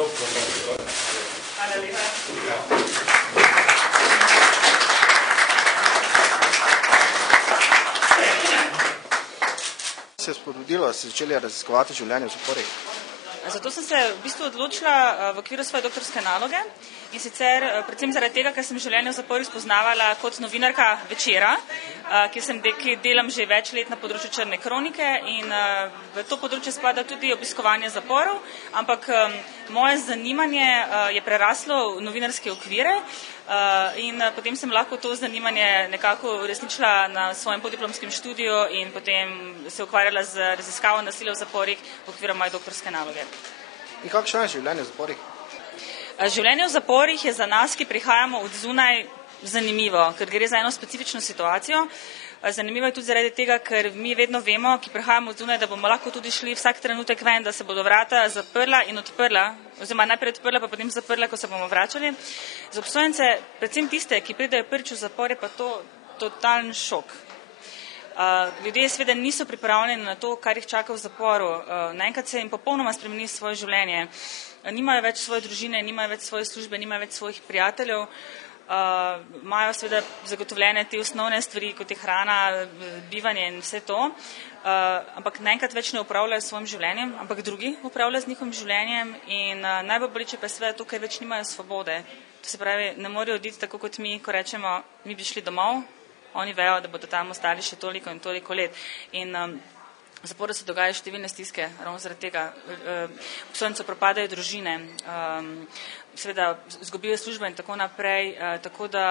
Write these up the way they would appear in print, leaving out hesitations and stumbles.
šel program. Hvala lepa. Se je spodbudilo, da ste začeli raziskovati življenje v zaporih? Zato sem se v bistvu odločila v okviru svoje doktorske naloge in sicer predvsem zaradi tega, ker sem življenje v zaporih spoznavala kot novinarka Večera, ki delam že več let na področju črne kronike in v to področje spada tudi obiskovanje zaporov, ampak moje zanimanje je preraslo v novinarske okvire in potem sem lahko to zanimanje nekako uresničila na svojem podiplomskem študiju in potem se ukvarjala z raziskavo nasilja v zaporih v okviru moje doktorske naloge. In kakšno je življenje v zaporih? Življenje v zaporih je za nas, ki prihajamo od zunaj, zanimivo, ker gre za eno specifično situacijo. Zanimivo je tudi zaradi tega, ker mi vedno vemo, ki prihajamo od zunaj, da bomo lahko tudi šli vsak trenutek ven, da se bodo vrata zaprla in odprla, oziroma najprej odprla, pa potem zaprla, ko se bomo vračali. Za obsojence, predvsem tiste, ki pridejo prvič v zapor, je pa to totalen šok. Ljudje seveda niso pripravljeni na to, kar jih čaka v zaporu. Naenkrat se jim popolnoma spremeni svoje življenje. Nimajo več svoje družine, nimajo več svoje službe, nimajo več svojih prijateljev. Imajo seveda zagotovljene te osnovne stvari, kot je hrana, bivanje in vse to, ampak naenkrat več ne upravljajo s svojim življenjem, ampak drugi upravljajo z njihovim življenjem in najbolj boleče pa je seveda to, ker več nimajo svobode. To se pravi, ne morejo oditi tako kot mi, ko rečemo, mi bi šli domov, oni vejo, da bodo tam ostali še toliko in toliko let. In v zaporu se dogajajo številne stiske, ravno zaradi tega. Obsojencev propadajo družine, seveda izgubijo službo in tako naprej, tako da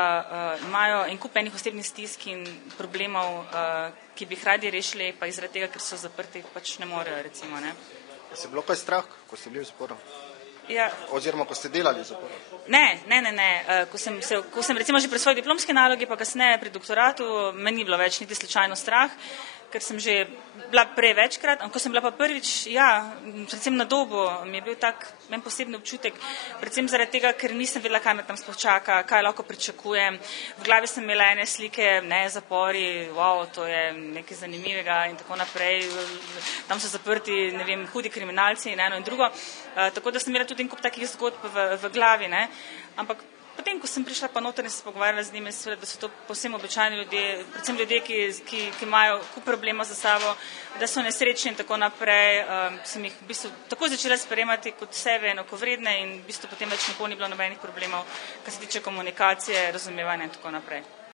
imajo en kup enih osebnih stisk in problemov, ki bi jih radi rešili, pa zaradi tega, ker so zaprti, pač ne morejo, recimo. Ne? Se je bilo kaj strah, ko ste bili v zaporu? Ja. Oziroma, ko ste delali v zaporu? Ne. Ko sem recimo že pri svoji diplomski nalogi, pa kasneje pri doktoratu, me ni bilo več niti slučajno strah, ker sem že bila prej večkrat, ko sem bila pa prvič, predvsem na Dobu, mi je bil tak en posebni občutek, predvsem zaradi tega, ker nisem vedela, kaj me tam sploh čaka, kaj lahko pričakujem. V glavi sem imela ene slike, zapori, to je nekaj zanimivega in tako naprej. Tam so zaprti, ne vem, hudi kriminalci in eno in drugo. Tako da sem imela tudi en kup takih zgodb v glavi, ne. Ampak potem, ko sem prišla pa noter in se pogovarjala z njimi, da so to povsem običajni ljudje, predvsem ljudje, ki imajo kup problema za sabo, da so nesrečni in tako naprej, sem jih v bistvu tako začela sprejemati kot sebe enakovredne in v bistvu potem več nikoli ni bilo nobenih problemov, kar se tiče komunikacije, razumevanja in tako naprej.